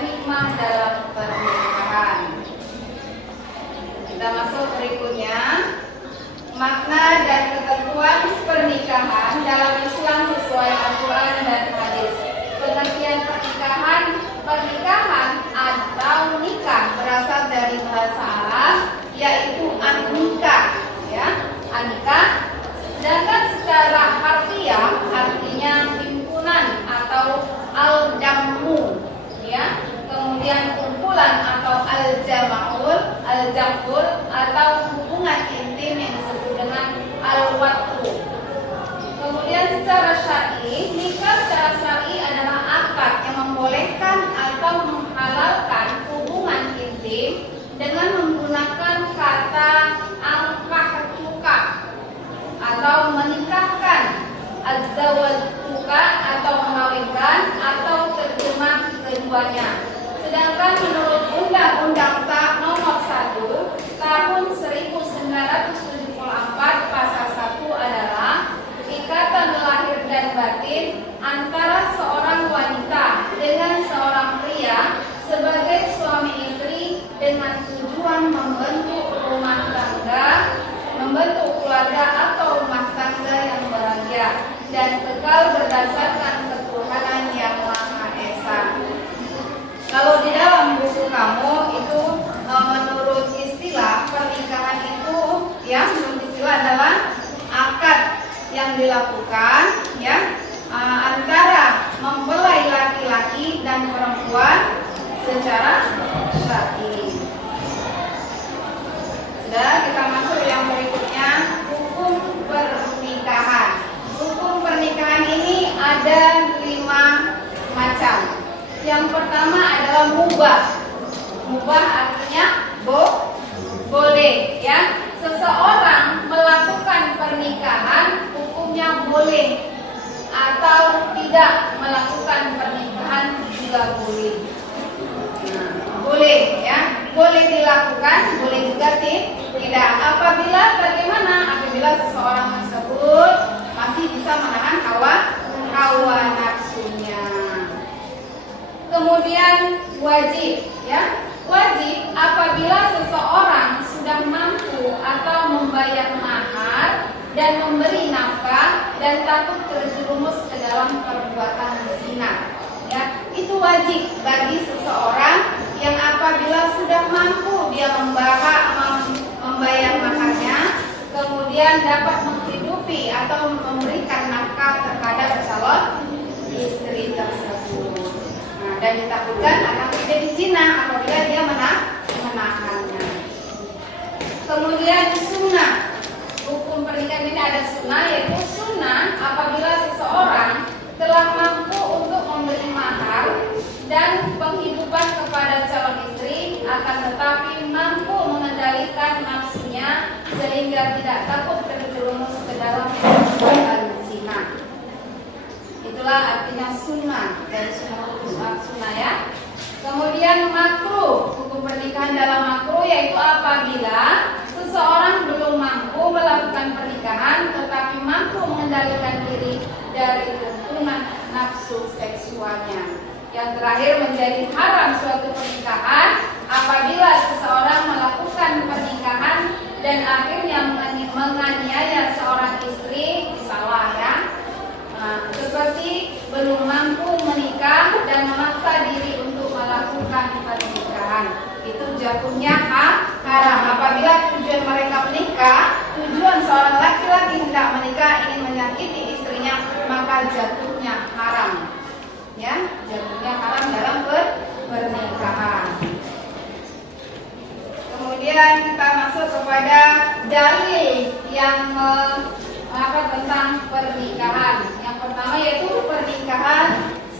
hikmah dalam pernikahan. Kita masuk berikutnya. Makna dan ketentuan pernikahan dalam Islam sesuai Al-Quran dan hadis. Pengertian pernikahan atau nikah berasal dari bahasa Arab, yaitu an-nikah, ya, an-nikah. Sedangkan secara harfiah artinya himpunan atau al-jammu, ya. Kemudian kumpulan atau al-jamul atau hubungan intim yang disebut dengan al-wat'u. Kemudian secara syar'i, nikah secara syar'i adalah akad yang membolehkan atau menghalalkan hubungan intim dengan menggunakan kata angkahtuka atau menikahkan, azzawajtuka atau mengawinkan, atau terjemah keduanya. Sedangkan menurut Undang-Undang Nomor 1 Tahun 1974 Pasal 1 adalah ikatan lahir dan batin antara seorang wanita dengan seorang pria sebagai suami istri dengan tujuan membentuk rumah tangga, membentuk keluarga atau rumah tangga yang bahagia dan kekal berdasarkan ketuhanan yang Maha Esa. Kalau di dalam buku kamu itu menurut istilah pernikahan itu, ya, menurut istilah adalah akad yang dilakukan, ya, antara mempelai laki-laki dan perempuan secara syar'i. Sudah, kita masuk yang berikutnya, hukum pernikahan. Hukum pernikahan ini ada 5 macam. Yang pertama adalah mubah. Mubah artinya boleh, ya. Seseorang melakukan pernikahan hukumnya boleh, atau tidak melakukan pernikahan juga boleh. Boleh, ya. Boleh dilakukan, boleh juga tidak. Apabila seseorang tersebut masih bisa menahan hawa nafsunya. Kemudian wajib, ya. Wajib apabila seseorang sudah mampu atau membayar mahar dan memberi nafkah dan takut terjerumus ke dalam perbuatan zina, ya. Itu wajib bagi seseorang yang apabila sudah mampu dia membayar maharnya, kemudian dapat menghidupi atau memberikan nafkah terhadap calon istri tersebut. Dan ditakutkan akan terjadi zina apabila dia menahannya. Kemudian sunnah. Hukum pernikahan ini ada sunnah, yaitu sunnah apabila seseorang telah mampu untuk memberi mahar dan penghidupan kepada calon istri, akan tetapi mampu mengendalikan nafsunya sehingga tidak takut terjerumus ke dalam perbuatan zina. Itulah artinya sunnah dari sunnah, ya. Kemudian makruh. Hukum pernikahan dalam makruh yaitu apabila seseorang belum mampu melakukan pernikahan tetapi mampu mengendalikan diri dari tuntunan nafsu seksualnya. Yang terakhir, menjadi haram suatu pernikahan apabila seseorang melakukan pernikahan dan akhirnya menganiaya seorang istri, salah, ya. Seperti belum mampu menikah dan memaksa diri untuk melakukan pernikahan. Itu jatuhnya haram. Apabila tujuan mereka menikah, tujuan seorang laki-laki hendak menikah ingin menyakiti istrinya, maka jatuhnya haram, ya. Jatuhnya haram dalam pernikahan. Kemudian kita masuk kepada dalil yang tentang pernikahan. Yang pertama yaitu pernikahan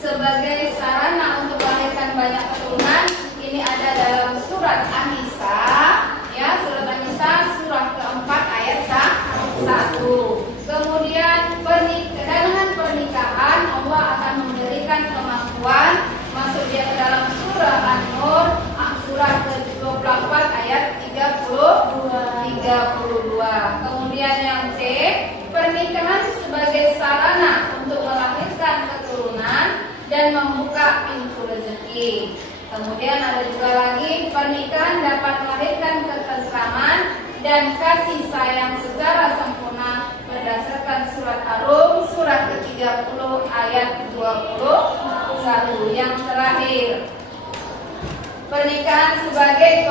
sebagai sarana untuk melahirkan banyak keturunan. Ini ada dalam surat An-Nisa, ya, surat An-Nisa surah keempat ayat 1. Kemudian dengan pernikahan Allah akan memberikan kemampuan masuk dia ke dalam surah An-Nur surah ke-24 ayat 32. Kemudian yang C, pernikahan sebagai sarana untuk melahirkan keturunan dan membuka pintu Kemudian ada juga lagi, pernikahan dapat melahirkan ketentraman dan kasih sayang secara sempurna berdasarkan surat Ar-Rum surat ke-30 ayat 21 yang terakhir. Pernikahan sebagai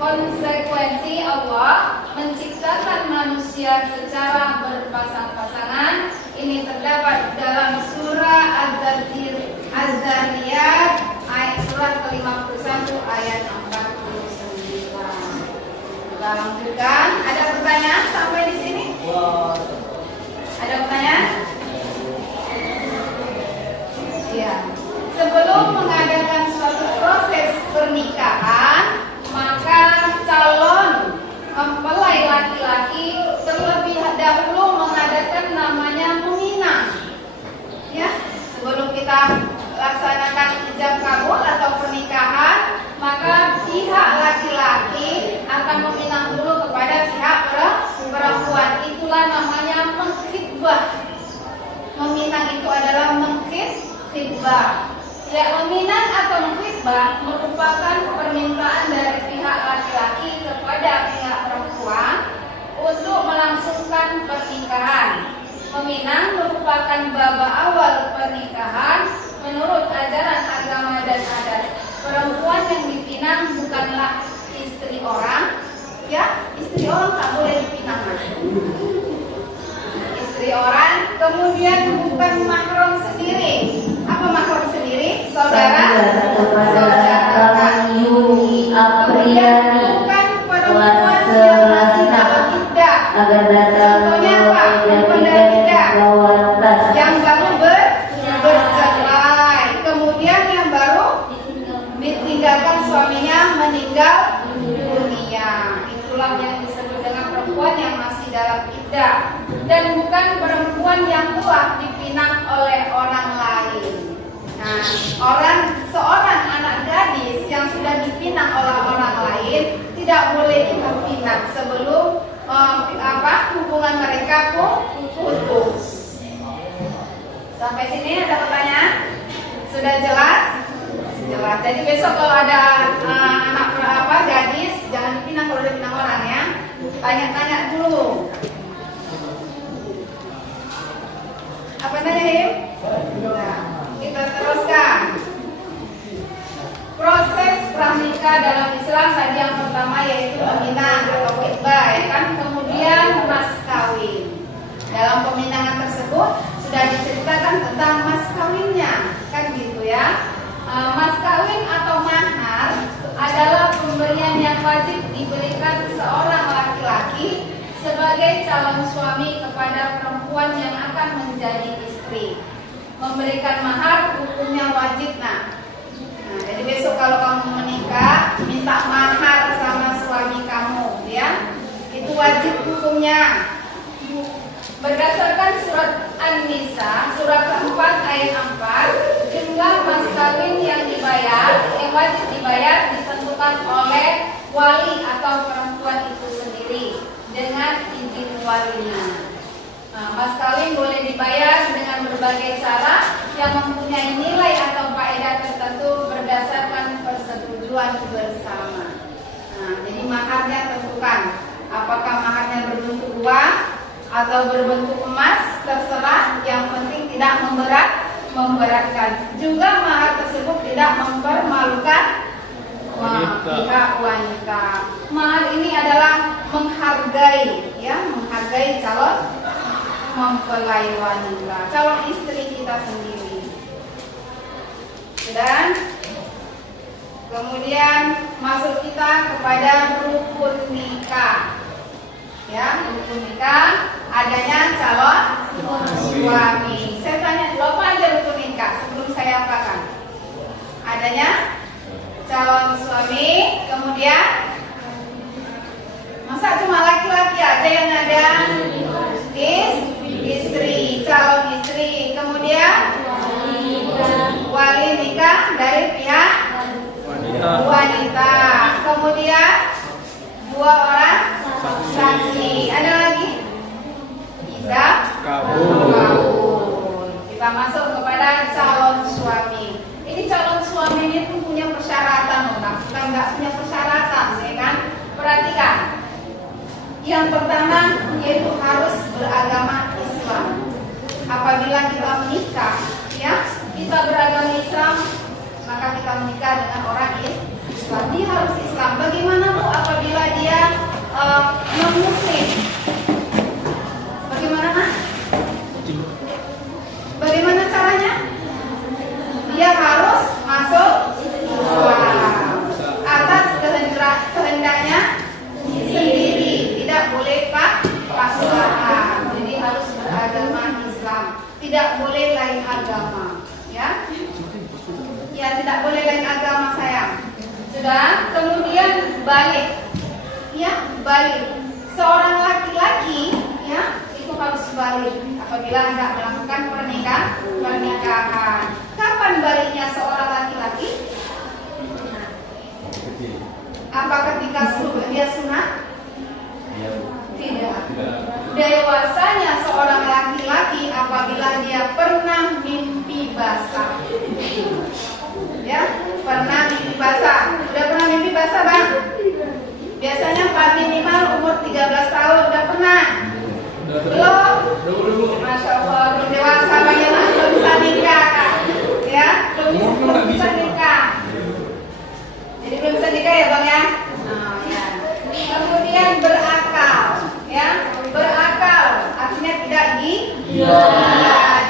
konsekuensi Allah menciptakan manusia secara berpasang-pasangan. Ini terdapat dalam surah Az-Zariyat ayat surat ke-51 ayat 49. Kita lanjutkan. Ada pertanyaan sampai di sini? Ada pertanyaan? Ya. Sebelum mengadakan suatu proses pernikahan, maka calon mempelai laki-laki terlebih dahulu mengadakan namanya meminang. Ya, sebelum kita laksanakan ijab kabul atau pernikahan, maka pihak laki-laki akan meminang dulu kepada pihak perempuan. Itulah namanya mengkhitbah. Meminang itu adalah mengkhitbah. Ya, meminang atau mengkhitbah merupakan permintaan dari pihak laki-laki kepada pihak perempuan untuk melangsungkan pernikahan. Meminang merupakan babak awal pernikahan menurut ajaran agama dan adat. Perempuan yang dipinang bukanlah istri orang, ya, istri orang tak boleh dipinang. Istri orang, kemudian bukan mahram sendiri. Apa mahram sendiri? Saudara Yuni Apriani bukan perempuan yang masih dalam iddah. Contohnya apa? Perempuan iddah yang baru bercerai, kemudian yang baru ditinggalkan suaminya meninggal dunia. Itulah yang disebut dengan perempuan yang masih dalam iddah, dan bukan perempuan yang telah dipinang oleh orang lain. Nah, seorang anak gadis yang sudah dipinang oleh orang lain tidak boleh dipinang sebelum hubungan mereka putus. Sampai sini ada pertanyaan? Sudah jelas? Jelas. Jadi besok kalau ada anak gadis jangan dipinang kalau udah pinang orang ya. Tanya-tanya dulu. Apa tanya Him? Nah, kita teruskan. Proses pranikah dalam Islam tadi yang pertama yaitu peminang atau khitbah, ya kan? Kemudian mas kawin. Dalam peminangan tersebut sudah diceritakan tentang mas kawinnya, kan gitu ya. Mas kawin atau mahar adalah pemberian yang wajib diberikan seorang laki-laki sebagai calon suami kepada perempuan yang akan menjadi istri. Memberikan mahar hukumnya wajib. Nah, jadi besok kalau kamu menikah minta mahar sama suami kamu, ya, itu wajib hukumnya. Berdasarkan surat An-Nisa surat ke-4 ayat 4, jumlah mas kawin yang wajib dibayar ditentukan oleh wali atau perempuan itu sendiri dengan izin walinya. Nah, mas kawin boleh dibayar dengan berbagai cara yang mempunyai nilai atau faedah tertentu berdasarkan persetujuan bersama. Nah, jadi maharnya tentukan apakah maharnya berbentuk uang atau berbentuk emas, terserah, yang penting tidak memberatkan. Juga mahar tersebut tidak mempermalukan pihak wanita. Mahar ini adalah menghargai, ya, menghargai calon mempelai wanita, calon istri kita sendiri. Dan kemudian masuk kita kepada rukun nikah. Ya, rukun nikah adanya calon suami. Saya tanya dulu, apa aja rukun nikah sebelum saya apakan? Adanya calon suami, kemudian masa cuma laki-laki aja yang ada? Istri, calon istri, kemudian wali nikah dari pihak wanita, kemudian 2 orang saksi. Ada lagi? Ijab kabul. Kita masuk kepada calon suami. Ini calon suami ini tuh punya yang nggak punya persyaratan, ya kan? Perhatikan. Yang pertama yaitu harus beragama Islam. Apabila kita menikah, ya, kita beragama Islam, maka kita menikah dengan orang Islam. Dia harus Islam. Bagaimana Bu apabila dia non-Muslim? Bagaimana Nak? Bagaimana caranya? Dia harus masuk Islam atas kehendaknya sendiri, tidak boleh paksaan. Jadi harus beragama Islam, tidak boleh lain agama, ya. Ya, tidak boleh lain agama sayang. Sudah, kemudian balik, ya, balik. Seorang laki-laki, ya, itu harus balik apabila hendak melakukan pernikahan. Kapan baliknya seorang laki-laki? Apa ketika dia sunat? Tidak. Dewasanya seorang laki-laki apabila dia pernah mimpi basah. Ya, pernah mimpi basah. Udah pernah mimpi basah, Bang? Biasanya minimal umur 13 tahun. Udah pernah? Belum? Masya Allah, belum dewasa, bagaimana? Belum bisa nikah, Kak. Ya, belum bisa nikah. Jadi belum bisa nikah ya, Bang, ya? Nah, ya. Kemudian berakal, ya. Berakal artinya tidak gila.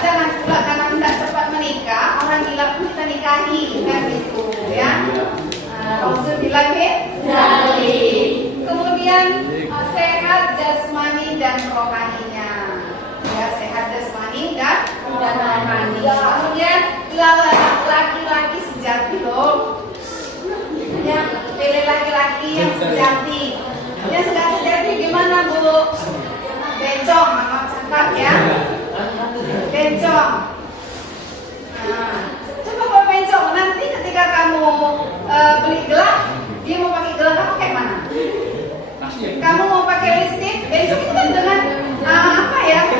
Jangan pula karena hendak cepat menikah, orang gila pun kita nikahi, kan gitu, ya. Kemudian sehat jasmani dan rohaninya, ya, sehat jasmani dan rohani. Kemudian laki-laki sejati loh, ya, pilih laki-laki yang sejati. Yang sudah sejati gimana Bu? Bencong, nama cakap ya. Bencong. Nah, coba kalau bencong nanti ketika kamu beli gelang, dia mau pakai gelang kamu kayak mana? Kamu mau pakai lipstick, bencong itu kan dengan apa ya?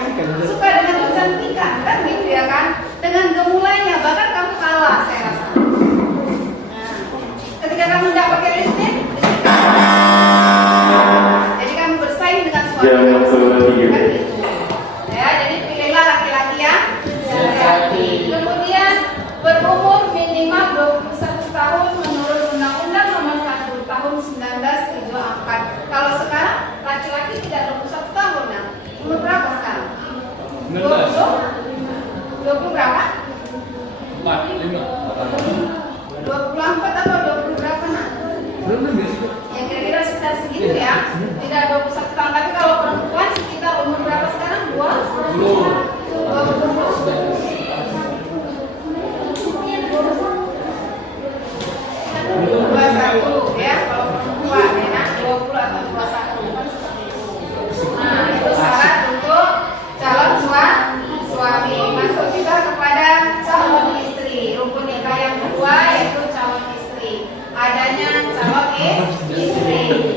Suka dengan kecantikan, kan gitu ya kan? Dengan gemulainya, bahkan kamu kalah saya rasa. Nah, ketika kamu tidak pakai lipstick, jadi kamu bersaing dengan suami kamu. Ya, jadi pilihlah laki-laki yang sejati. Kemudian berumur minimal 21 tahun menurut Undang-Undang Nomor 1 Tahun 1974. Kalau sekarang laki-laki tidak 21 tahun, nah. Umur berapa sekarang? 20 berapa? 24 atau 20 berapa, nak? Ya kira-kira sekitar segitu ya. Tidak 21 tahun, tapi kalau perempuan sekitar umur berapa sekarang? 20. Ya, kalau perempuan ya, nak, 20 atau 21 kan seperti itu. Nah, itu syarat untuk calon suami. Masuk kita kepada calon istri. Rukun nikah yang kedua yaitu calon istri. Adanya calon istri.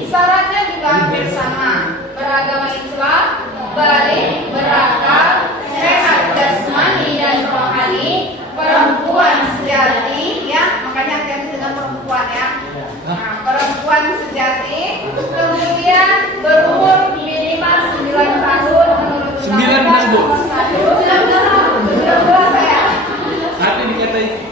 Syaratnya juga hampir sama. Beragama Islam, balik, berakal, sehat jasmani dan rohani, perempuan sejati, ya, makanya hati-hati dengan perempuan ya. Nah, perempuan sejati, kemudian berumur minimal 9 tahun menurut Undang-Undang Nomor 1 saya. Nanti dikatain.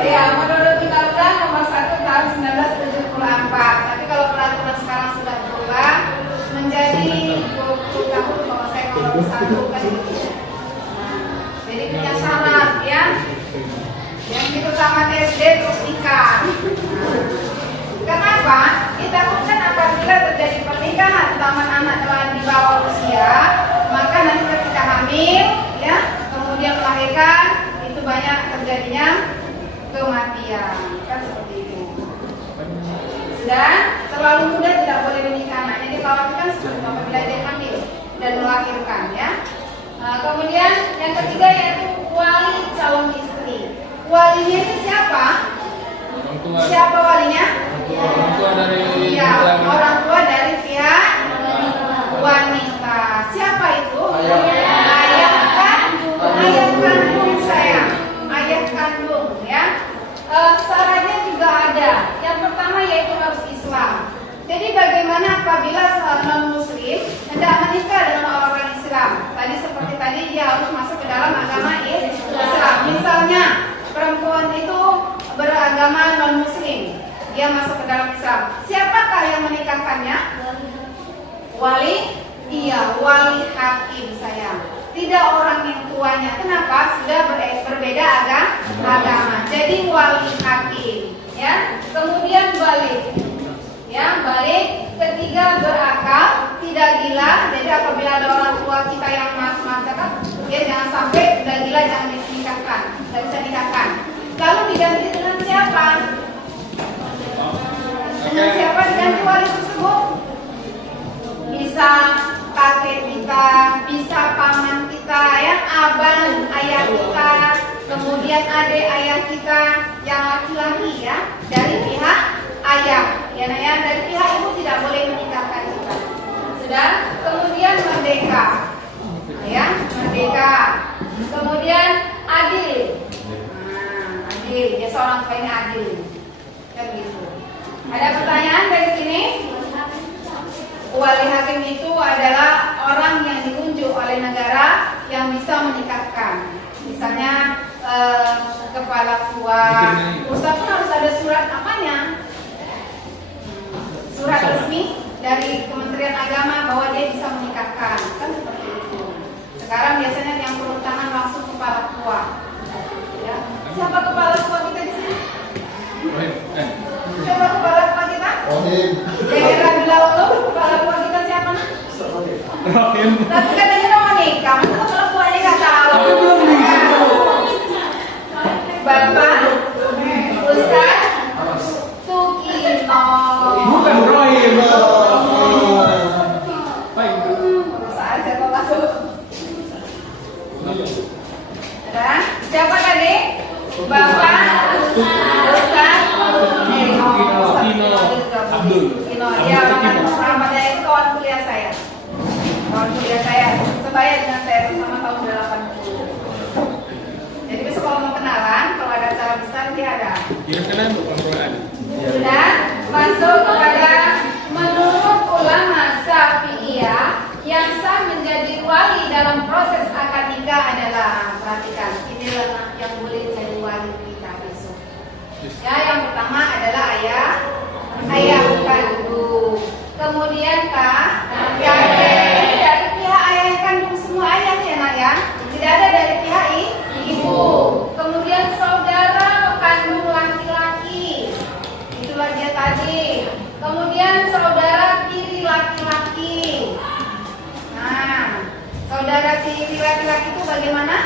Ya, menurut Undang-Undang Nomor 1 Tahun 1974. Tapi kalau peraturan sekarang sudah berubah menjadi 20 tahun kalau saya kalau satu kan. Nah, jadi punya syarat ya. Yang itu tamat SD terus nikah. Kenapa? Ditakutkan apabila terjadi pernikahan taman anak telah di bawah usia, maka nanti ketika hamil, ya, kemudian melahirkan, itu banyak terjadinya kematian, kan seperti itu. Dan terlalu muda tidak boleh menikah anaknya, dikhawatirkan seperti apabila dia hamil dan melahirkan, ya. Nah, kemudian yang ketiga yaitu wali calon istri. Walinya itu siapa? Siapa walinya? Orang tua dari orang tua dari pihak wanita. Siapa itu? Ayah kandung sayang. Ayah kandung ya. Syaratnya juga ada. Yang pertama dalam agama Islam. Misalnya perempuan itu beragama non muslim, dia masuk ke dalam Islam. Siapakah yang menikahkannya? Wali? Iya, wali hakim sayang. Tidak orang yang tuanya. Kenapa? Sudah berbeda agama. Jadi wali hakim, ya. Kemudian balik, ya, balik. Ketiga, berakal, tidak gila. Jadi apabila ada orang tua kita yang mengatakan, ya jangan sampai udah gila, jangan dinikahkan, tidak bisa nikahkan. Lalu diganti dengan siapa? Dengan siapa diganti wali tersebut? Bisa kakek kita, bisa paman kita, yang abang ayah kita, kemudian adik ayah kita yang laki-laki, ya, dari pihak ayah, ya, nah, ya, dari pihak ibu tidak boleh menikahkan kita. Sudah, kemudian merdeka, ya, merdeka, kemudian adil, adil, ya seorang kayaknya adil, kan gitu. Ada pertanyaan dari sini? Wali hakim itu adalah orang yang ditunjuk oleh negara yang bisa menikahkan. Misalnya kepala tua, ustaz pun harus ada surat apanya? Surat resmi dari Kementerian Agama bahwa dia bisa menikahkan, kan seperti itu. Sekarang biasanya yang turun tangan langsung kepala tua. Ya. Siapa kepala tua kita di sini? Siapa kepala tua kita? Daerah Bilaulo, kepala tua kita siapa? Tapi katanya mau nikah, masa kepala tuanya nggak tahu? Bapak Ustaz Sukino. Bukan Rohim. Berusaha aja kok masuk. Ada? Siapa tadi? Bapak Ustaz Kino Abdul. Kino, ya, Muhammad itu kawan kuliah saya. Kawan kuliah saya, sebaya dengan saya bersama tahun 80. Jadi besok kalau mau kenalan, kalau ada acara besar dia ada. Dia kenal Al-Quran. Sudah masuk kepada menurut ulama Syafi'iyah yang sah menjadi wali dalam proses akad nikah adalah, perhatikan, inilah yang boleh jadi wali kita besok. Ya, yang pertama adalah ayah kandung, kemudian kakek, dari pihak ayah kandung semua ayah ya nak ya, tidak ada dari pihak ibu. Kemudian saudara kandung laki-laki, itulah dia tadi. Kemudian saudara tiri laki-laki. Nah, saudara tiri laki-laki itu bagaimana?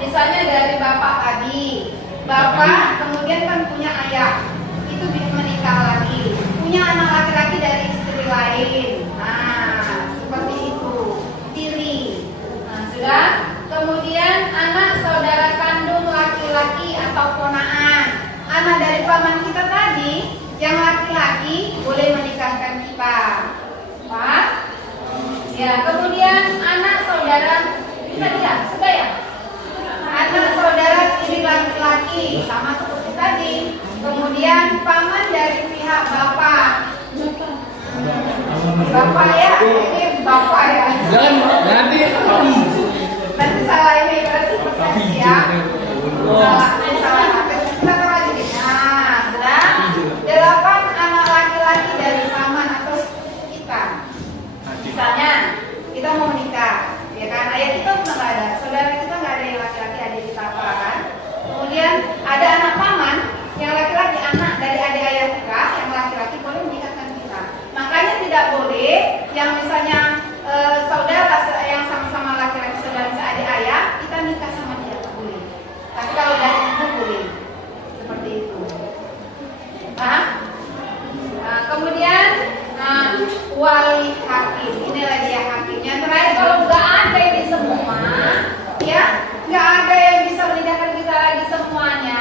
Misalnya dari bapak tadi, bapak kemudian kan punya ayah, itu menikah lagi, punya anak laki-laki dari istri lain. Nah, seperti itu, tiri. Nah, sudah. Kemudian anak saudara kandung laki-laki atau ponaan, anak dari paman kita tadi yang laki-laki boleh menikahkan kita. Pak? Ya, kemudian anak saudara kita lihat, sudah ya? Anak saudara tiri laki-laki sama seperti tadi. Kemudian paman dari pihak bapak. Bapak ya, ini bapak ya. Jangan nanti Nanti salah ini berarti persepsi ya. Salah. Kita taruh aja nih. Nah, sudah. 8 anak laki-laki dari paman atau kita. Misalnya kita mau menikah, ya kan? Ayah kita pun nggak ada, saudara kita nggak ada yang laki-laki, adik kita apa kan? Kemudian ada anak paman yang laki-laki, anak dari adik ayah kita yang laki-laki boleh menikahkan kita. Makanya tidak boleh yang misalnya saudara yang sama-sama laki-laki, saudara adik ayah, kita nikah sama dia, tak boleh. Tapi kalau dari ibu boleh, seperti itu. Paham? Nah, kemudian wali hakim, inilah dia hakimnya. Terakhir, kalau nggak ada ini semua, ya nggak ada yang bisa menikahkan kita lagi semuanya,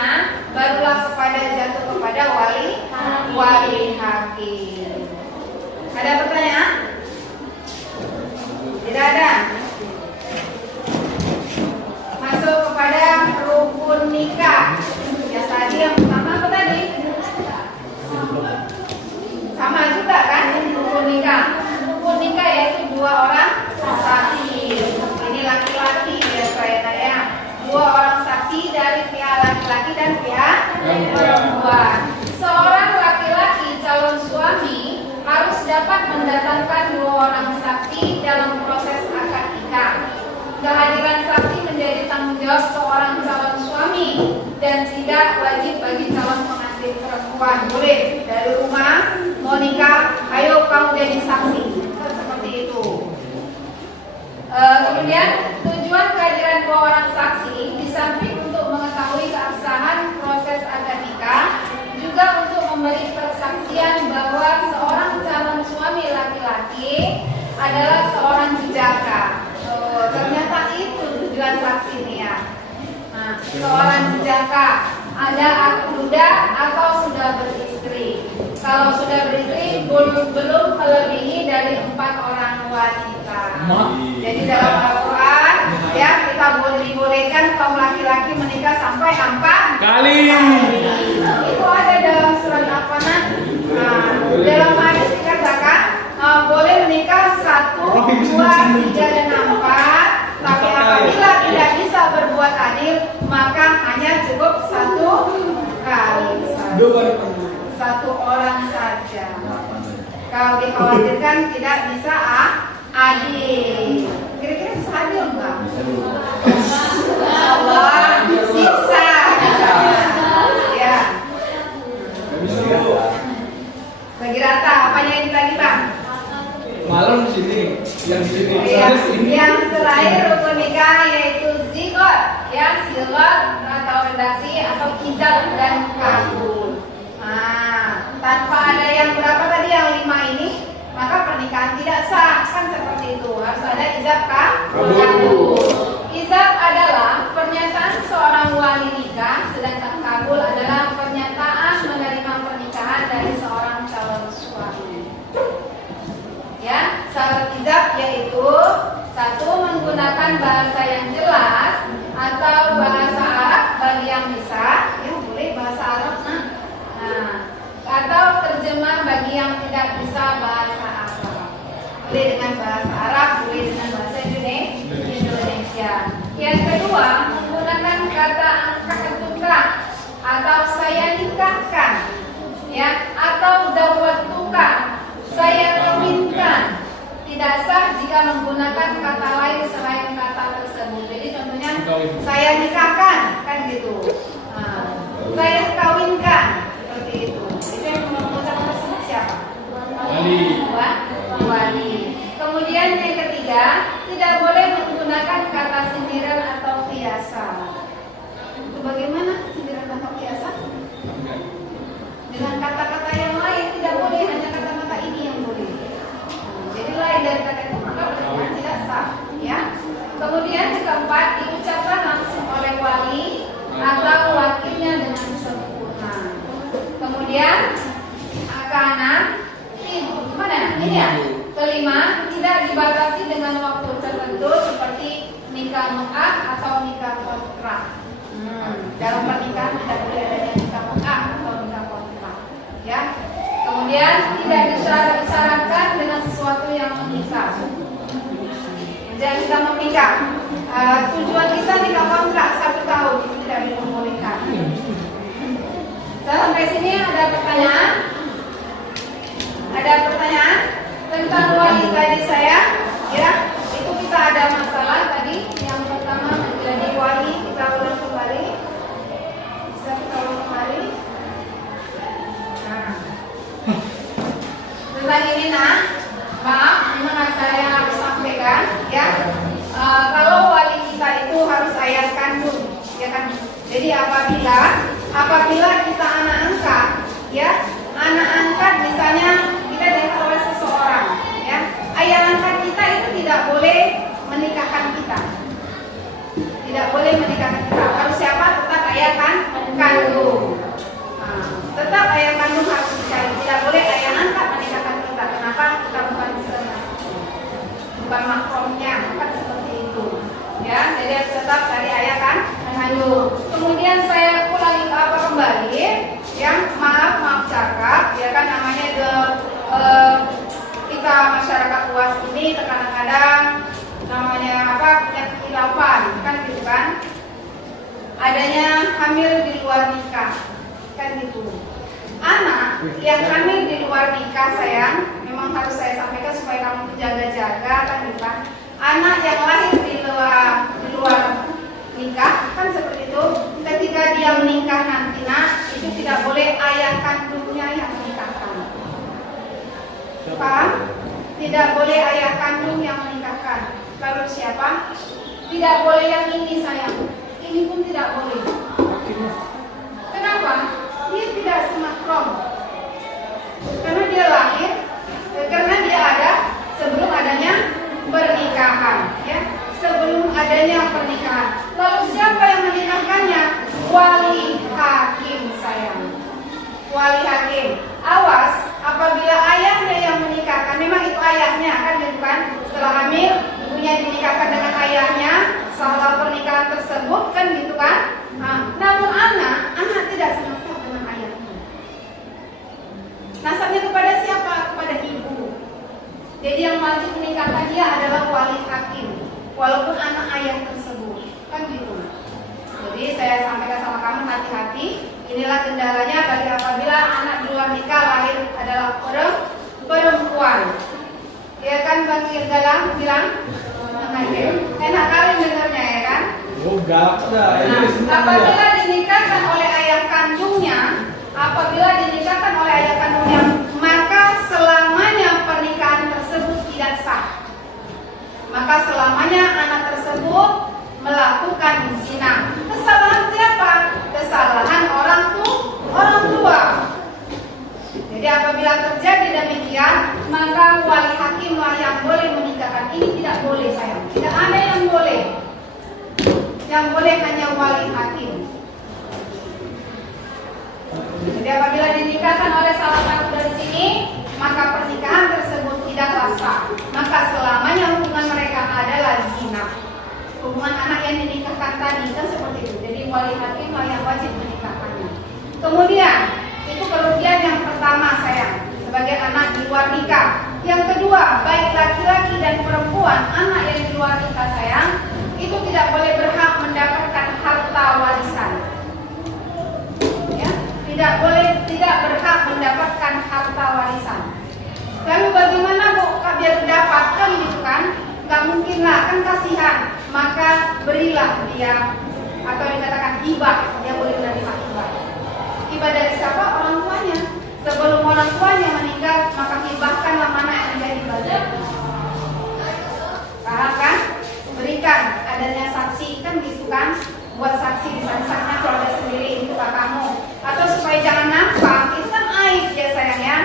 barulah jatuh kepada wali hakim. Ada pertanyaan? orang saksi dalam proses akad nikah. Kehadiran saksi menjadi tanggung jawab seorang calon suami dan tidak wajib bagi calon pengantin perempuan. Boleh dari rumah mau nikah, ayo kamu jadi saksi. Seperti itu. Kemudian tujuan kehadiran dua orang saksi di samping untuk mengetahui keabsahan proses akad nikah, juga untuk memberi persaksian bahwa seorang calon suami laki-laki adalah seorang jejaka. Ternyata itu tujuan saksi ini ya. Nah, seorang jejaka ada muda atau sudah beristri. Kalau sudah beristri belum melebihi dari 4 orang wanita. Jadi dalam Al-Quran ya kita dibolehkan kaum laki-laki menikah sampai 4 Kali. Itu ada dalam surat Al-Fatihah. Nah, dalam hadis dikatakan boleh menikah 1, 2, 3 dan 4. Tapi apabila tidak bisa berbuat adil, maka hanya cukup 1 kali saja. 1 orang saja. Kalau dikhawatirkan tidak bisa adil. Kira-kira bisa adil enggak? Allah bisa. Ya. Bagi rata, apanya yang lagi Bang? Malam di sini, yang di sini. Yang terakhir rukun nikah yaitu zigot, ya sigot atau redaksi atau kizal dan kabul. Nah, tanpa ada yang berapa tadi yang 5 ini, maka pernikahan tidak sah. Kan seperti itu. Harus ada izab kabul. Izab adalah pernyataan seorang wali nikah, sedangkan kabul adalah pernyataan menerima pernikahan dari seorang calon suami. Ya, syarat izab yaitu 1. Menggunakan bahasa yang jelas atau bahasa Arab bagi yang bisa, ya boleh bahasa Arab, atau terjemah bagi yang tidak bisa bahasa Arab. Boleh dengan bahasa Arab, boleh dengan bahasa Indonesia. Yang kedua, menggunakan kata angka tunggal atau saya nikahkan, ya, atau zawwatuka, saya kawinkan. Tidak sah jika menggunakan kata lain selain kata tersebut. Jadi contohnya saya nikahkan, kan gitu. Nah, saya kawinkan, seperti itu. Itu yang mengucapkan tersebut siapa? Wali. Kemudian yang ketiga, tidak boleh menggunakan kata sindiran atau kiasan. Itu bagaimana sindiran atau kiasan? Dengan kata-kata yang lain tidak boleh, hanya kata-kata ini yang boleh. Jadi lain dari kata itu maka pernikahan tidak sah, ya. Kemudian yang keempat, diucapkan langsung oleh wali atau wakilnya dengan sempurna. Kemudian kanan, mana? Ini ya. Kelima, tidak dibatasi dengan waktu tertentu seperti nikah mu'ah atau nikah kontrak. Dalam pernikahan tidak boleh adanya nikah mu'ah atau nikah kontrak, ya. Kemudian tidak disyaratkan dengan sesuatu yang mengikat. Jangan kita memikat. Tujuan kita nikah kontrak 1 tahun itu tidak diperbolehkan. Sampai sini ada pertanyaan? Ada pertanyaan tentang wali tadi saya? Ya, itu kita ada masalah tadi. Yang pertama menjadi wali, kita ulang kembali. Bisa kita ulang kembali. Tentang ini maaf, memang saya harus sampaikan, ya. Kalau wali kita itu harus ayah kandung, ya kan. Jadi apabila kita anak angkat, ya, anak angkat misalnya kita diangkat oleh seseorang, ya, ayah angkat kita itu tidak boleh menikahkan kita, tidak boleh menikahkan kita. Harus siapa? Tetap ayah kandung. Tetap ayah kandung harus dicari. Tidak boleh ayah angkat menikahkan kita. Kenapa? Kita bukan mahramnya, bukan seperti itu. Ya, jadi harus tetap cari ayah kandung. Kemudian saya ulangi kembali. Yang maaf cakap, ya kan namanya kita masyarakat luas ini kadang-kadang namanya punya kekhilafan, kan gitu kan? Adanya hamil di luar nikah. Kan gitu. Anak yang hamil di luar nikah sayang, memang memang harus saya sampaikan supaya kamu jaga-jaga kan gitu kan. Anak yang lahir di luar nikah kan seperti itu, ketika dia menikah nanti itu tidak boleh ayah kandungnya yang menikahkan. Paham? Tidak boleh ayah kandung yang menikahkan. Lalu siapa? Tidak boleh yang ini sayang. Ini pun tidak boleh. Kenapa? Dia tidak sinkron. Karena dia lahir, karena dia ada sebelum adanya pernikahan, ya. Sebelum adanya pernikahan. Lalu siapa yang menikahkannya? Wali hakim sayang. Wali hakim. Awas, apabila ayahnya yang menikahkan, memang itu ayahnya kan, gitu kan? Setelah hamil, ibunya dinikahkan dengan ayahnya, salah pernikahan tersebut kan, gitu kan? Nah, namun anak tidak senasab dengan ayahnya. Nasabnya kepada siapa? Kepada ibu. Jadi yang wajib menikahkan dia adalah wali hakim, walaupun anak ayah tersebut, kan gitu. Jadi saya sampaikan sama kamu, hati-hati. Inilah kendalanya bagi apabila anak di luar nikah lahir adalah perempuan. Ya kan Bang Irgalang bilang, enak kali dengarnya ya kan? Oh galak dah. Nah, apabila dinikahkan oleh ayah kandungnya, maka selamanya pernikahan tersebut tidak sah. Maka selamanya anak tersebut melakukan zina. Kesalahan siapa? Kesalahan orang tua. Jadi apabila terjadi demikian, maka wali hakimlah yang boleh menikahkan. Ini tidak boleh sayang. Tidak ada yang boleh. Yang boleh hanya wali hakim. Jadi apabila dinikahkan oleh salah satu dari sini, maka pernikahan tersebut tidaklah sah. Maka selamanya hubungan mereka adalah zina. Hubungan anak yang dinikahkan tadi kan seperti itu. Jadi wali hakimlah yang wajib menikahkannya. Kemudian itu kerugian yang pertama sayang, sebagai anak di luar nikah. Yang kedua, baik laki-laki dan perempuan, anak yang di luar nikah sayang, itu tidak boleh berhak mendapatkan harta warisan. Ya, tidak berhak mendapatkan harta warisan. Lalu bagaimana Bu? Biar mendapatkan gitu kan? Gak mungkin lah, kan kasihan. Maka berilah dia, atau dikatakan hibah, dia boleh menerima hibah. Hibah dari siapa? Orang tuanya. Sebelum orang tuanya meninggal, maka hibahkanlah mana yang menjadi bagian. Paham kan? Berikan adanya saksi kan gitu kan? Buat saksi di sana keluarga sendiri itu kamu. Atau supaya jangan nampak, itu kan aib ya sayangnya.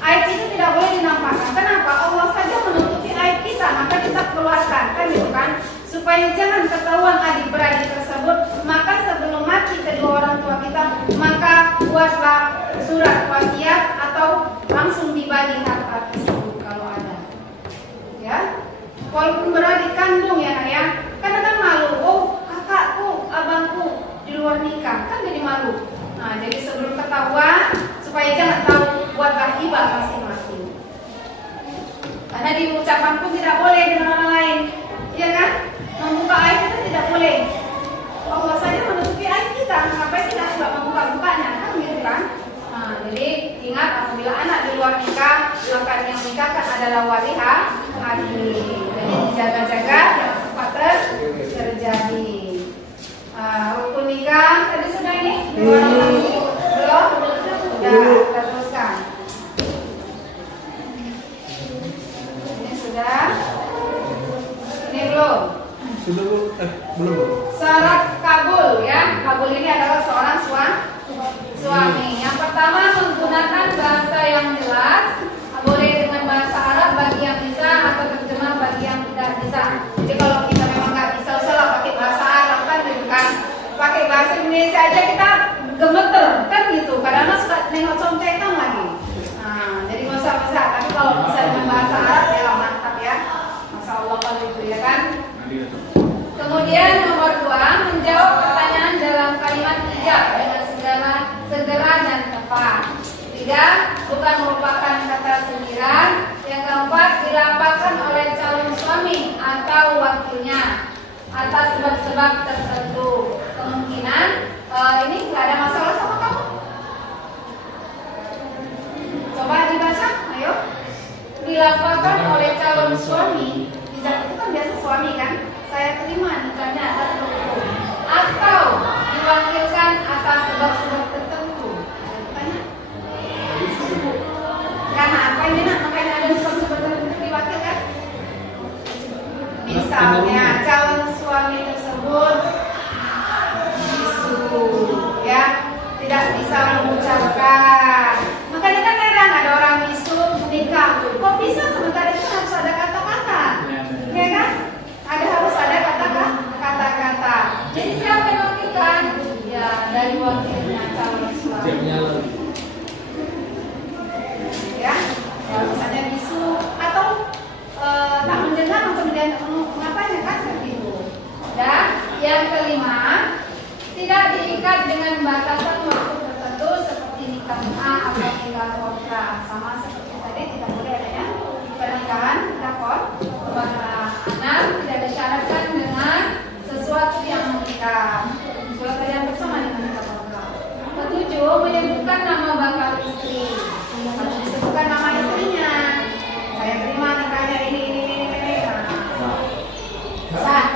Aib itu tidak boleh dinampakkan. Kenapa? Allah saja menutupi aib kita, maka kita keluarkan kan gitu kan? Supaya jangan ketahuan adik-beradik tersebut, maka sebelum mati kedua orang tua kita, maka buatlah surat wasiat atau langsung dibagi harta tersebut kalau ada. Ya, walaupun beradik kandung ya nak ya, karena kan malu. Oh kakakku, abangku di luar nikah kan jadi malu. Nah jadi sebelum ketahuan, supaya jangan tahu, buatlah hibah masing-masing. Karena di ucapan pun tidak boleh dengan orang lain, iya kan? Membuka aib itu tidak boleh. Allah saja menutupi aib kita, sampai kita tidak membuka-bukanya, kan gitu kan? Nah, jadi ingat apabila anak di luar nikah, maka yang menikahkan adalah wali hakim. Jadi dijaga-jaga jangan sempat terjadi. Rukun nikah tadi sudah ini? Belum? Sudah, kita teruskan. Ini sudah. Ini belum. Sudah belum. Syarat kabul ya. Kabul ini adalah seorang suami. Yang pertama menggunakan bahasa yang jelas. Boleh dengan bahasa Arab bagi yang bisa atau terjemah bagi yang tidak bisa. Jadi kalau kita memang nggak bisa, usahlah pakai bahasa Arab kan gitu kan. Pakai bahasa Indonesia aja kita gemeter kan gitu. Kadang-kadang suka nengok contekan lagi. Nah, jadi nggak usah. Tapi kalau bisa dengan bahasa Arab ya mantap ya. Masya Allah kalau itu ya kan. Kemudian nomor 2, menjawab pertanyaan dalam kalimat ijab dengan segera dan tepat. 3, bukan merupakan kata sindiran. Yang keempat, dilapangkan oleh calon suami atau wakilnya atas sebab-sebab tertentu. Kemungkinan ini nggak ada masalah sama kamu. Coba dibaca, ayo. dilakukan oleh calon suami, ijab itu kan biasa suami kan, saya terima nikahnya atas hukum, atau diwakilkan atas sebab-sebab tertentu. Tanya? Karena apa ini nak? Makanya ada sebab-sebab tertentu diwakilkan. Misalnya calon suami tersebut bisu, ya, tidak bisa mengucapkan. Makanya kan kadang ada orang bisu menikah, kok bisa sebentar itu harus ada kata-kata, ya kan? Harus ada kata-kata. Jadi siapa yang wakilkan? Ya dari wakilnya calon suami. Ya, misalnya bisu atau tak mendengar macam dia mengapanya kan seperti itu. Dan yang kelima, tidak diikat dengan batasan waktu tertentu seperti nikah atau nikah kontrak. Sama seperti tadi, tidak boleh adanya pernikahan anak tidak disyaratkan dengan sesuatu yang mengikat. Kalau kalian bersama dengan nikah kontrak. Ketujuh, menyebutkan nama bakal istri. Harus disebutkan nama istrinya. Saya terima nikahnya ini. Sah.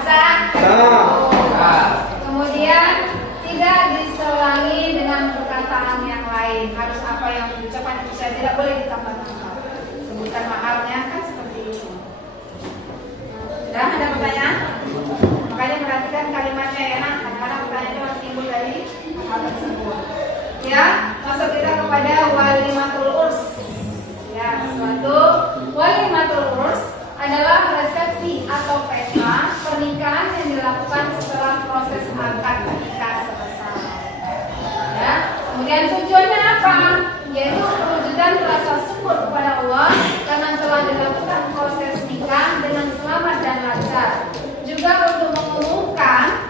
Kemudian tidak diselangi dengan perkataan yang lain. Harus apa yang diucapkan itu saya tidak boleh ditambah-tambah. Sebutkan mahalnya kan seperti itu. Sudah ada pertanyaan? Makanya perhatikan kalimatnya ya nak. Kadang-kadang pertanyaan masih timbul dari hal tersebut. Ya, masuk kita kepada walimatul urs. Ya, suatu walimatul urs adalah resepsi atau pesta pernikahan yang dilakukan setelah proses akad nikah selesai. Ya, kemudian tujuannya apa? Yaitu perwujudan rasa syukur kepada Allah karena telah dilakukan proses nikah dengan selamat dan lancar. Juga untuk mengumumkan,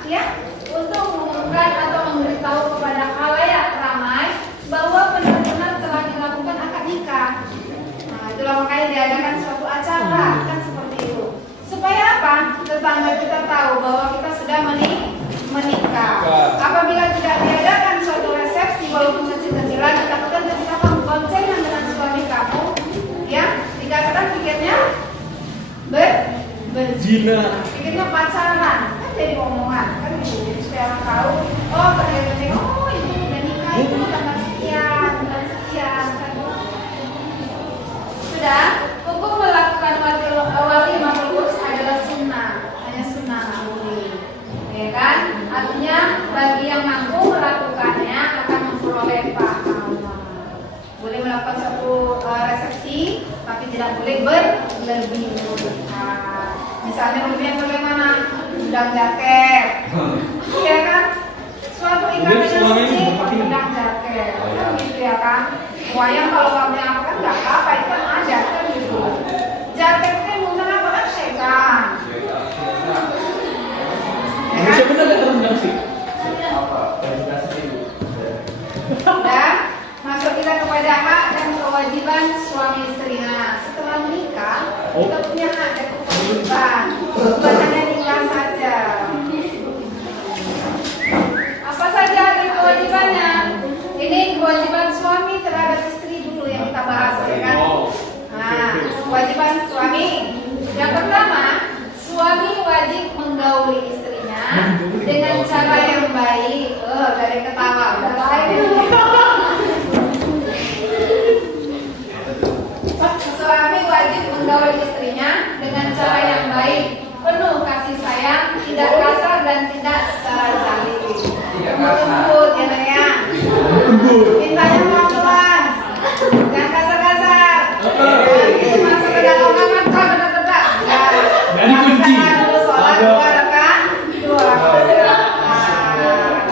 atau memberitahu kepada khalayak ramai bahwa benar-benar telah dilakukan akad nikah. Nah, itulah makanya diadakan suatu acara kan seperti itu. Supaya apa? Tetangga kita tahu bahwa kita sudah menikah. Apabila tidak diadakan suatu resepsi walaupun kecil-kecilan, dikatakan ketika kamu boncengan dengan suami kamu, ya, dikatakan pikirnya berzina, pikirnya pacaran, kan jadi omongan, kan gitu. Supaya orang tahu, oh ternyata itu udah nikah itu tanggal sekian, bulan sekian, kan. Sudah, hukum melakukan walimatul urs adalah sunnah, hanya sunnah boleh, ya kan? Artinya bagi yang mampu melakukannya akan memperoleh pahala. Boleh melakukan satu resepsi, tapi tidak boleh berlebihan. Misalnya berlebihan bagaimana? Undang jaket, iya kan? Suatu ikatan yang suci, undang jaket, kan gitu ya kan? Wayang kalau kamu apa kan nggak apa-apa, itu kan ada kan gitu. Jaket itu mungkin apa kan sekan. Bisa benar nggak terundang sih? Dan masuk kita kepada hak dan kewajiban suami istri. Nah, setelah menikah, kita punya hak dan kewajiban. Bukan hanya nikah saja. Apa saja ada kewajibannya? Ini kewajiban suami terhadap istri dulu yang kita bahas, ya kan? Nah, kewajiban suami. Yang pertama, suami wajib menggauli istrinya dengan cara yang baik. Dari ketawa, udah lain. Suami wajib menggauli istrinya dengan cara yang baik, penuh kasih sayang, tidak kasar dan tidak secara zalim. Lembut ya Naya. Mintanya pelan-pelan, jangan kasar-kasar. Itu masuk ke dalam kamar kau benar-benar. Dari kunci. Dulu sholat, dua rakaat, dua rakaat.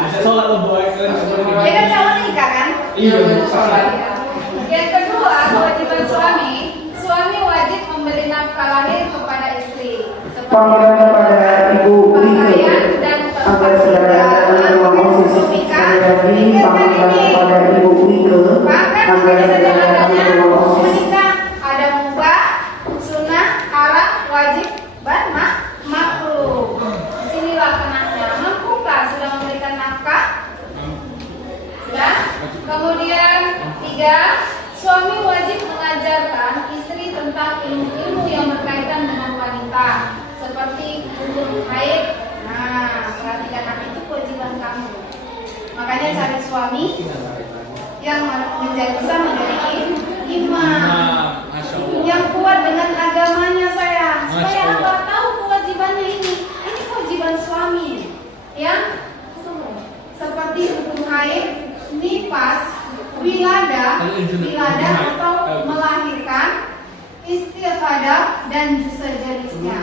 Bisa sholat lo boy kan? Dia kan calon nikah kan? Iya. Yang kedua, kewajiban suami wajib memberi nafkah lahir kepada istri, seperti kepada Ibu pakaian dan agar segala ngomong sisi dari panggilan kepada Ibu Wike agar segala ngomong menikah ada mubah, sunnah, halal, wajib, dan makruh. Disinilah kenanya. Mampukah sudah memberikan nafkah? Sudah. Kemudian 3, suami wajib mengajarkan istri tentang ilmu-ilmu yang berkaitan dengan wanita, seperti hukum haid. Nah, perhatikan, itu kewajiban kamu. Makanya cari suami yang bisa menjadi imam, yang kuat dengan agamanya sayang. Supaya apa? Tahu kewajibannya ini kewajiban suami. Ya, seperti hukum haid, nifas, wilada atau melahirkan, istiqadah dan sejenisnya.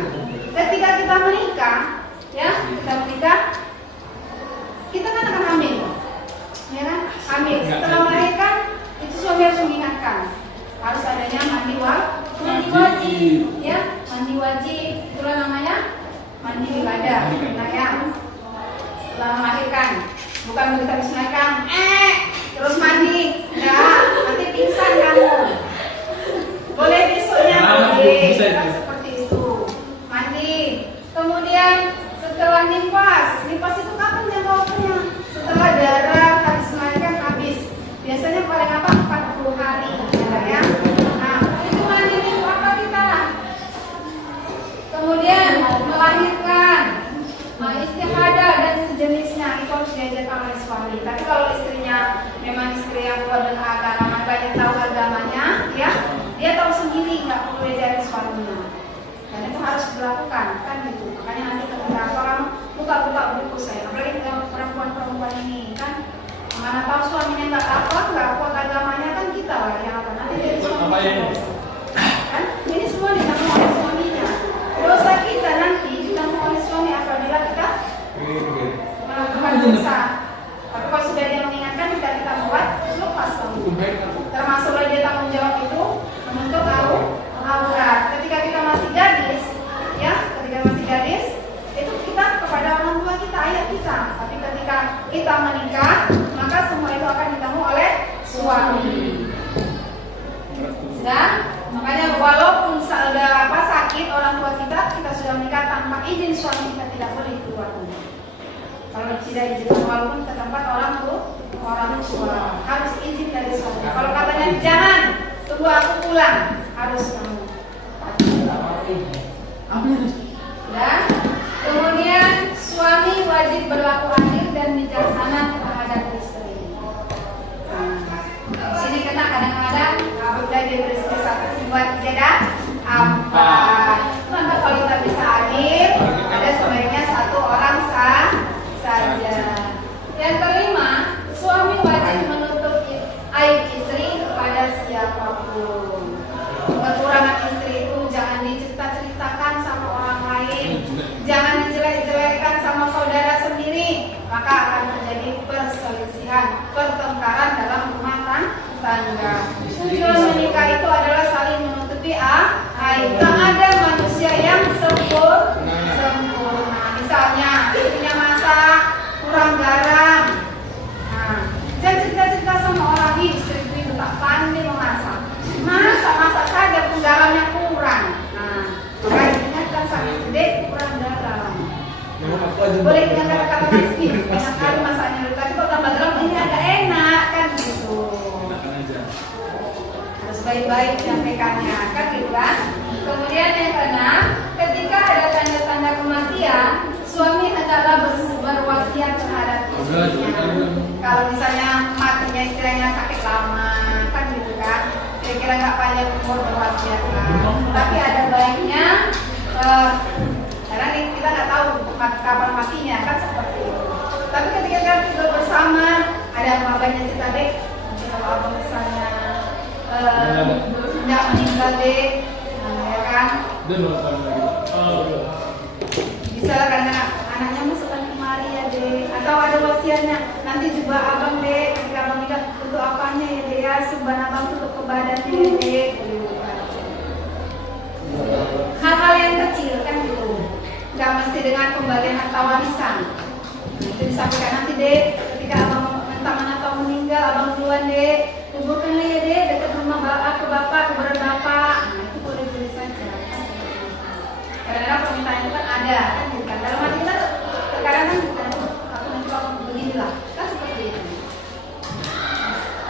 Ketika kita menikah, kita kan akan hamil, ya kan? Hamil. Setelah melahirkan, itu suami harus mengingatkan, harus adanya mandi wajib, ya, mandi wajib. Itulah namanya mandi wilada. Nah, ya, setelah melahirkan, bukan begitu habis melahirkan, terus mandi, enggak, nanti pingsan kamu. Boleh besoknya, boleh, kan seperti itu. Mandi, kemudian setelah nifas itu kapan jangka waktunya? Setelah darah habis melahirkan habis. Biasanya paling apa 40 hari, ya. Nah, itu mandi apa kita? Kemudian melahirkan, istiqadah dan sejenisnya itu harus diajarkan oleh suami. Tapi kalau istrinya memang istri yang kuat dengan agama, banyak tahu agamanya, ya, dia tahu sendiri, nggak perlu diajari suaminya. Dan itu harus dilakukan, kan gitu. Makanya nanti ketika orang buka-buka buku saya, apalagi perempuan-perempuan ini kan, mana tahu suaminya nggak kuat agamanya, kan kita lah yang apa nanti jadi suaminya. Kan ini semua ditanggung oleh suaminya. Dosa kita nanti ditanggung oleh suami apabila kita melakukan dosa. Tapi kalau sudah dia mengingatkan, kita buat, lepas kamu. Termasuk dia tanggung jawab itu menuntut aurat. Ketika kita masih gadis, ya, itu kita kepada orang tua kita, ayah kita. Tapi ketika kita menikah, maka semua itu akan ditanggung oleh suami. Ya, makanya walaupun sakit orang tua kita sudah menikah tanpa izin suami, kita tidak boleh keluar rumah. Kalau tidak izin, walaupun ke tempat orang tua, harus izin dari suami. Kalau katanya jangan, tunggu aku pulang, harus kamu. Ya. Kemudian suami wajib berlaku adil dan bijaksana terhadap istri. Di sini kita kadang-kadang udah diberi istri satu, dua, tiga, dan empat. Maka kalau kita bisa adil, ada sebaiknya satu orang saja. Yang kelima, suami wajib menutup aib istri kepada siapapun. Kekurangan istri itu jangan diceritakan sama orang lain, jangan dijelek-jelekkan sama saudara sendiri, maka akan terjadi perselisihan, pertengkaran dalam rumah tangga. Tujuan menikah itu adalah saling menutupi aib. Tak ada manusia yang sempurna. Misalnya istrinya masak kurang garam, jangan cerita-cerita sama orang ini, istriku itu tak pandai memasak. Masak saja pun garamnya kurang. Maka ingatkan sang istri kurang garam. Boleh dengan kata-kata meski, enak kali masaknya, tapi kalau tambah garam ini agak enak, kan gitu. Harus baik-baik menyampaikannya, kan gitu kan. Kemudian yang keenam, ketika ada tanda-tanda kematian, suami hendaklah berwasiat terhadap istrinya. Kalau misalnya matinya istrinya sakit lama, kan gitu kan, kira-kira nggak panjang umur berwasiat kan. Tapi ada baiknya, karena kita nggak tahu kapan matinya, kan seperti itu. Tapi ketika kita tidur bersama, ada abangnya cerita deh, kalau abang misalnya tidak meninggal deh, ya kan? Bisa karena anaknya masukkan kemari ya deh, atau ada wasiatnya nanti juga abang deh, ketika abang nikah untuk apanya ya deh, ya subhan abang tutup ke badannya ya deh. Hal-hal yang kecil kan gitu, nggak mesti dengan pembagian harta warisan. Itu disampaikan nanti deh, ketika abang mentang atau meninggal, abang duluan deh, kuburkanlah ya deh dekat rumah bapak, kuburan bapak. Nah itu boleh saja. Kadang-kadang permintaan itu kan ada, kan bukan dalam hati kita terkadang kan bukan aku nanti kalau beginilah, kan seperti itu.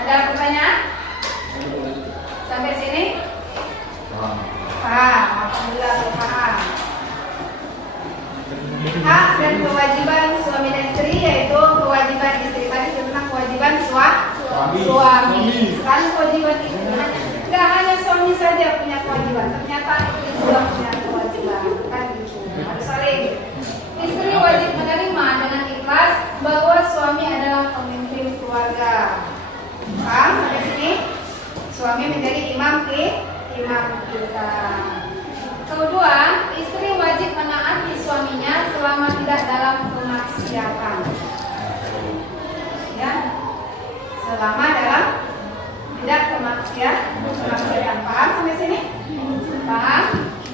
Ada pertanyaan? Sampai sini? Suami menjadi imam kita. Kedua, istri wajib menaati suaminya selama tidak dalam kemaksiatan. Ya, selama dalam tidak kemaksiatan. Paham sampai sini? Paham?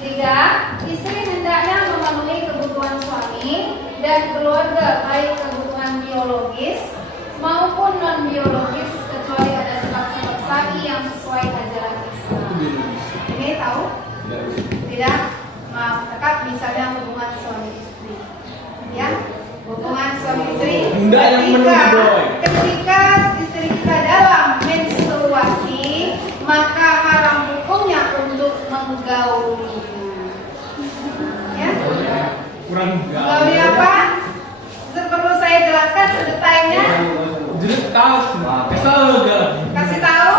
Tiga, istri hendaknya memenuhi kebutuhan suami dan keluarga, baik kebutuhan biologis maupun non biologis, kecuali ada sebab-sebab syar'i yang sesuai ajaran Islam. Ini tahu? Tidak? Maaf, tetap misalnya hubungan suami istri. Ya, hubungan suami istri. Ketika istri kita dalam menstruasi, maka haram hukumnya untuk menggaulinya. Ya? Kurang Gauli apa? Perlu saya jelaskan sedetailnya? Kasih tahu?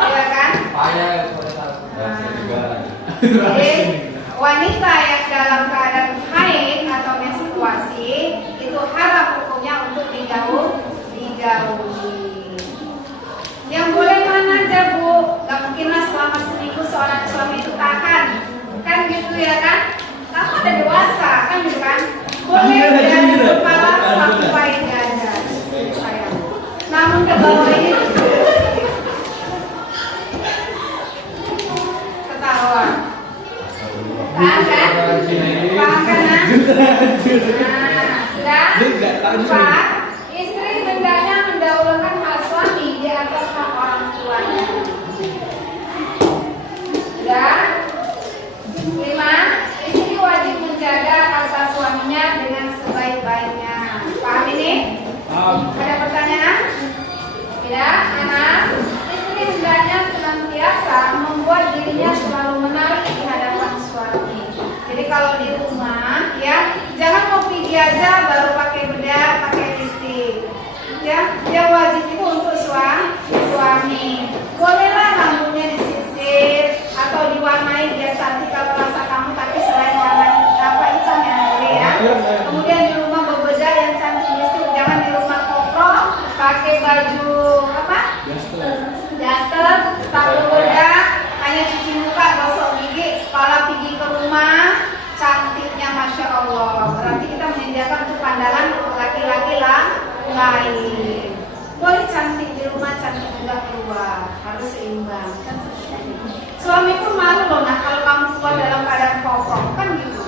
Ya kan? Jadi wanita yang dalam keadaan haid atau menstruasi itu haram hukumnya untuk digauli. Yang boleh mana aja Bu? Gak mungkinlah selama seminggu seorang suami itu tahan, kan gitu ya kan? Kamu udah dewasa kan gitu kan? Boleh dari kepala sampai dada, sayang. Namun ke bawah ini ketawa. Paham kan? Paham kan? Sudah? Empat, istri hendaknya mendahulukan hak suami di atas hak orang tuanya. Sudah? Lima, istri wajib menjaga harta suaminya dengan sebaik-baiknya. Paham ini? Ada pertanyaan? Tidak? Anak, istri hendaknya senantiasa membuat dirinya selalu menarik di hadapan suami. Jadi kalau di rumah, ya, jangan mau pergi aja baru pakai bedak, pakai lipstik. Ya, yang wajib itu untuk suami. Bolehlah rambutnya disisir atau diwarnai biar cantik kalau rasa kamu, tapi selain warna hitam yang boleh ya. Kemudian di rumah berbeda yang cantik lipstik, jangan di rumah kopro pakai baju apa? Daster, sepatu bedak, hanya cuci muka, gosok gigi, kalau pergi ke rumah cantiknya Masya Allah. Berarti kita menyediakan untuk pandangan untuk laki-laki lain. Boleh cantik di rumah, cantik juga keluar, harus seimbang. Kan suami pun malu loh, nah kalau kamu keluar dalam keadaan kokoh, kan gitu.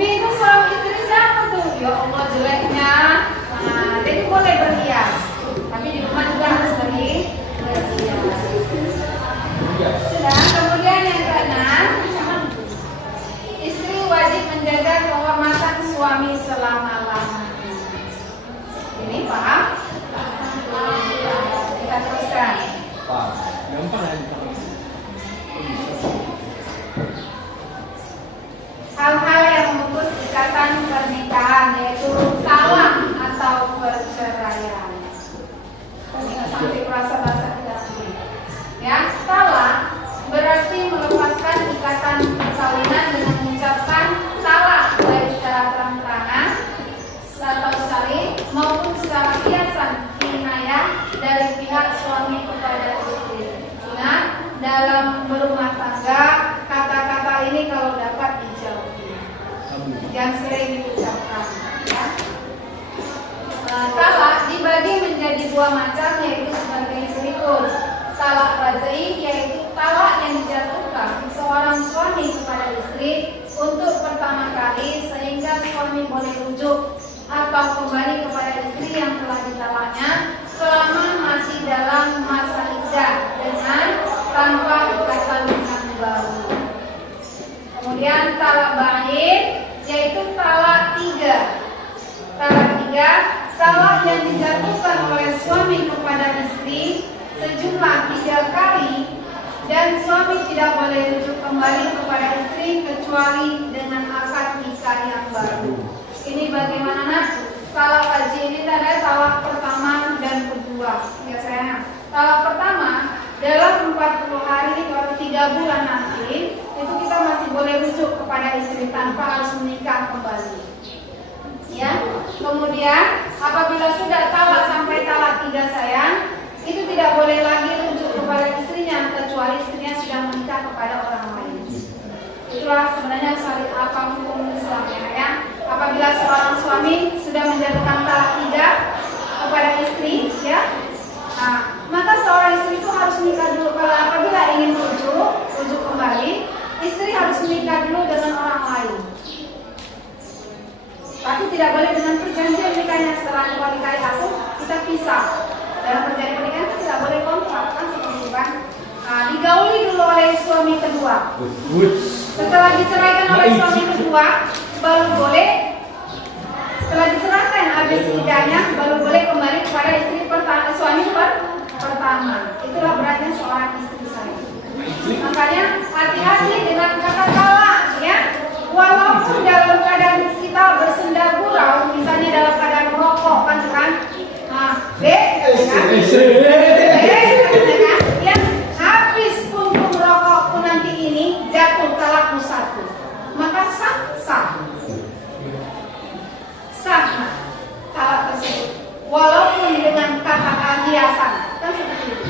Wih, itu suami istri siapa tuh? Ya Allah jeleknya. Nah, jadi boleh berhias, tapi di rumah juga harus berhias. Sudah, kemudian yang keenam, istri wajib menjaga kehormatan suami selama-lamanya. Ini paham? Kita teruskan. Gampang aja. Hal-hal yang memutus ikatan pernikahan, yaitu talak atau perceraian. Ini nggak sampai bahasa tidak ngerti. Ya, talak berarti melepaskan ikatan perkawinan dengan mengucapkan talak, baik secara terang-terangan atau syar'i maupun secara kiasan kinayah dari pihak suami kepada istri. Ingat, dalam berumah tangga kata-kata ini kalau dapat dijauhi, yang sering diucapkan. Ya. Talak dibagi menjadi dua macam, yaitu sebagai berikut. Talak raj'i, yaitu talak yang dijatuhkan seorang suami kepada istri untuk pertama kali sehingga suami boleh rujuk atau kembali kepada istri yang telah ditalaknya selama masih dalam masa iddah dengan tanpa ikatan yang baru. Kemudian talak ba'in, yaitu talak tiga. Talak tiga, talak yang dijatuhkan oleh suami kepada istri sejumlah 3 kali dan suami tidak boleh rujuk kembali kepada istri kecuali dengan akad nikah yang baru. Ini bagaimana nak? Talak haji ini tanda talak pertama dan kedua. Ya sayang. Talak pertama dalam 40 hari atau 3 bulan nanti itu kita masih boleh rujuk kepada istri tanpa harus menikah kembali. Ya. Kemudian apabila sudah talak sampai talak 3 sayang, itu tidak boleh lagi adanya syariat apa hukum Islamnya ya. Apabila seorang suami sudah menjatuhkan talak 3 kepada istri ya, nah, maka seorang istri itu harus menikah dulu. Kalau apabila ingin rujuk kembali, istri harus menikah dulu dengan orang lain. Tapi tidak boleh dengan perjanjian nikahnya setelah engkau nikahi aku, kita pisah. Dalam perjanjian pernikahan itu tidak boleh kontrak kan seperti itu kan. Nah, digauli dulu oleh suami kedua. Setelah diceraikan oleh suami kedua, baru boleh. Setelah diceraikan habis idahnya, baru boleh kembali kepada istri suami pertama. Itulah beratnya seorang istri saya. Makanya hati-hati dengan kata talak ya. Walaupun dalam keadaan kita bersenda gurau, misalnya dalam keadaan merokok kan, nah, ya, habis puntung merokokku nanti ini jatuh talakmu 1, maka sah talak tersebut, walaupun dengan kata hiasan kan seperti itu.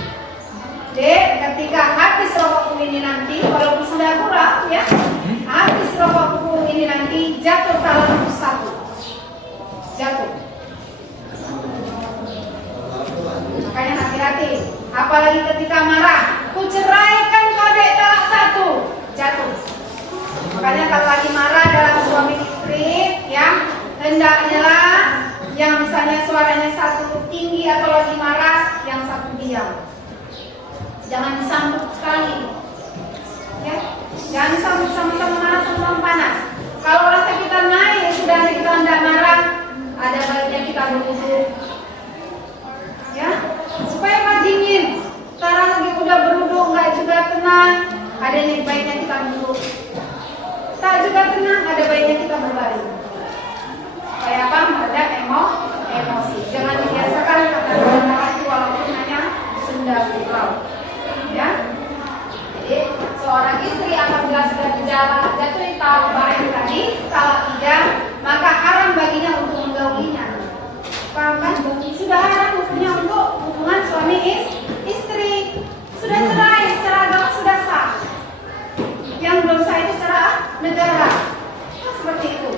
Ketika habis rokokku ini nanti, walaupun sudah gurau ya, habis rokokku ini nanti jatuh talakmu 1, jatuh. Makanya hati-hati, apalagi ketika marah, ku ceraikan kau dek talak 1, jatuh. Makanya kalau lagi marah dalam suami istri ya, hendaknya lah yang misalnya suaranya satu tinggi atau lagi marah, yang satu diam. Jangan disambut sekali ya. Jangan disambut sama-sama marah, sama-sama panas. Kalau rasa kita naik, sudah kita hendak marah, ada baiknya kita duduk ya, supaya nggak dingin. Sekarang lagi udah beruduk, nggak juga tenang, ada yang baiknya kita duduk. Tak juga tenang, ada baiknya kita berbaring. Supaya apa? Meredam emosi. Jangan dibiasakan kata-kata itu walaupun hanya senda gurau. Ya. Jadi seorang istri apabila sudah jatuh talak tadi, talak 3, maka haram baginya untuk menggaulinya. Paham kan? Sudah haram hukumnya untuk hubungan suami istri. Sudah cerai, secara agama sudah sah. Yang belum sah itu secara negara. Nah, seperti itu.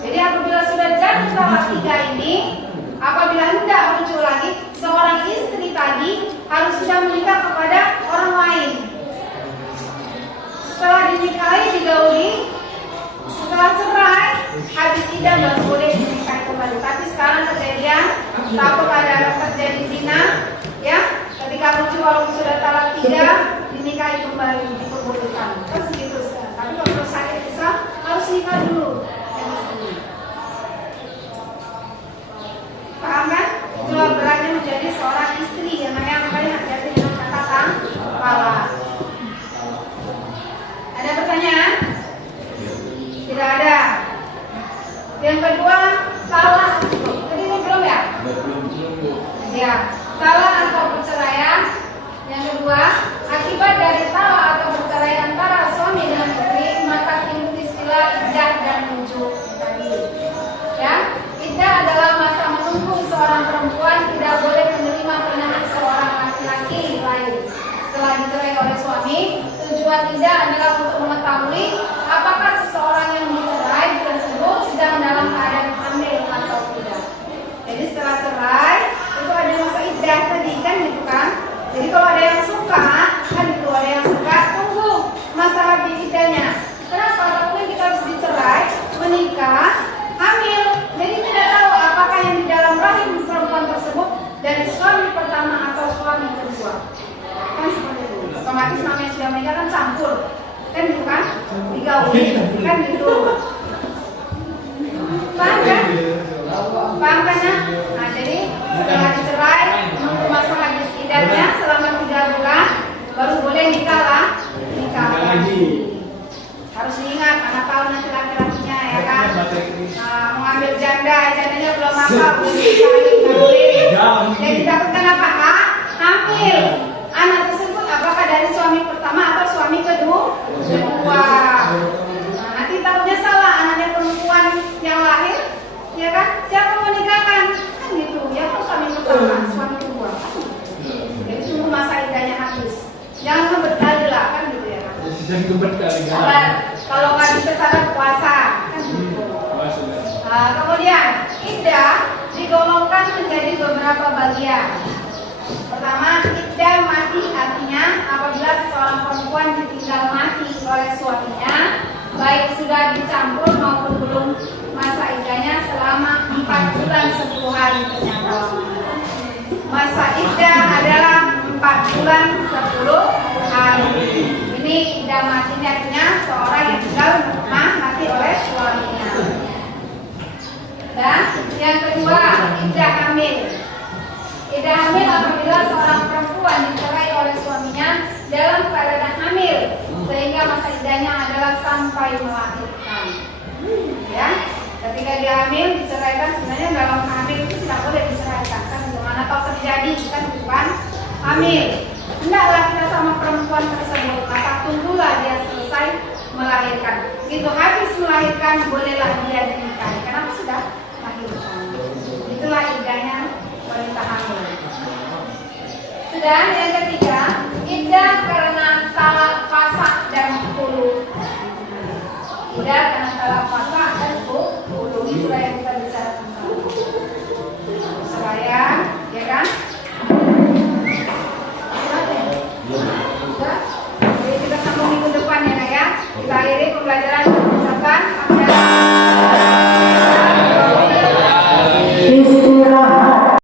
Jadi apabila sudah jatuh talak 3 ini, apabila hendak rujuk lagi, seorang istri tadi harus sudah menikah kepada orang lain. Setelah dinikahi, digauli, setelah cerai, habis iddah baru boleh dinikahi kembali. Tapi sekarang kejadian takut ada terjadi zina, ya. Ketika rujuk walaupun sudah talak 3, dinikahi kembali diperbolehkan. Terus gitu sekarang. Tapi kalau sakit bisa harus nikah dulu. Paham kan? Itulah beratnya menjadi seorang istri yang namanya hati-hati dengan kata talak. Ada pertanyaan? Tidak ada. Yang kedua, talak. Tadi ini belum ya? Ya, talak atau perceraian. Yang kedua, akibat dari talak atau perceraian antara suami dengan istri, maka timbul istilah iddah dan rujuk tadi. Ya, iddah adalah masa menunggu seorang perempuan tidak boleh menerima pernikahan seorang laki-laki lain setelah dicerai oleh suami. Tujuan iddah adalah untuk mengetahui apakah seseorang yang dicerai tersebut sedang dalam keadaan hamil atau tidak. Jadi setelah cerai itu ada masa iddah tadi kan gitu kan. Jadi kalau ada yang suka kan itu, ada yang suka tunggu masa habis iddahnya. Kenapa? Karena kita harus dicerai, menikah, hamil. Jadi tidak tahu apakah yang di dalam rahim perempuan tersebut dari suami pertama atau suami kedua. Kan seperti itu. Otomatis namanya sudah menikah kan campur. Kan gitu kan? Digauli kan gitu. Paham kan? Paham kan ya? Nah jadi setelah dicerai, menunggu masa habis iddahnya selama 3 bulan, baru boleh nikah lah. Nikah lagi. Harus diingat karena tahu nanti laki-lakinya ya kan. Nah, mengambil jandanya belum makan, belum dikahi. Dan didapatkan apa? Hamil. Anak tersebut apakah dari suami pertama atau suami kedua? Nah, nanti takutnya salah, anaknya perempuan yang lahir, ya kan? Siapa menikahkan? Kan gitu, ya kan suami pertama, suami kedua. Jadi tunggu masa iddahnya habis. Jangan berkali lah kan gitu ya kan. Jangan berkali. Kalau nggak bisa syarat puasa kan gitu. Wah, sudah. Kemudian iddah digolongkan menjadi beberapa bagian. Pertama, iddah mati, artinya apabila seorang perempuan ditinggal mati oleh suaminya, baik sudah dicampur maupun belum, masa iddahnya selama 4 bulan 10 hari ternyata. Masa iddah adalah 4 bulan 10 hari. Ini iddah matinya, artinya seorang yang tinggal mati oleh suaminya. Dan yang kedua, iddah hamil. Iddah hamil apabila seorang perempuan dicerai oleh suaminya dalam keadaan hamil, sehingga masa iddahnya adalah sampai melahirkan. Ya, ketika dia hamil diceraikan, sebenarnya dalam hamil itu tidak boleh diceraikan, kan? Gimana tahu terjadi kan bukan hamil. Hendaklah kita sama perempuan tersebut, maka tunggulah dia selesai melahirkan. Itu habis melahirkan, bolehlah dia dinikahi karena sudah melahirkan. Itulah iddahnya wanita hamil. Sudah, yang ketiga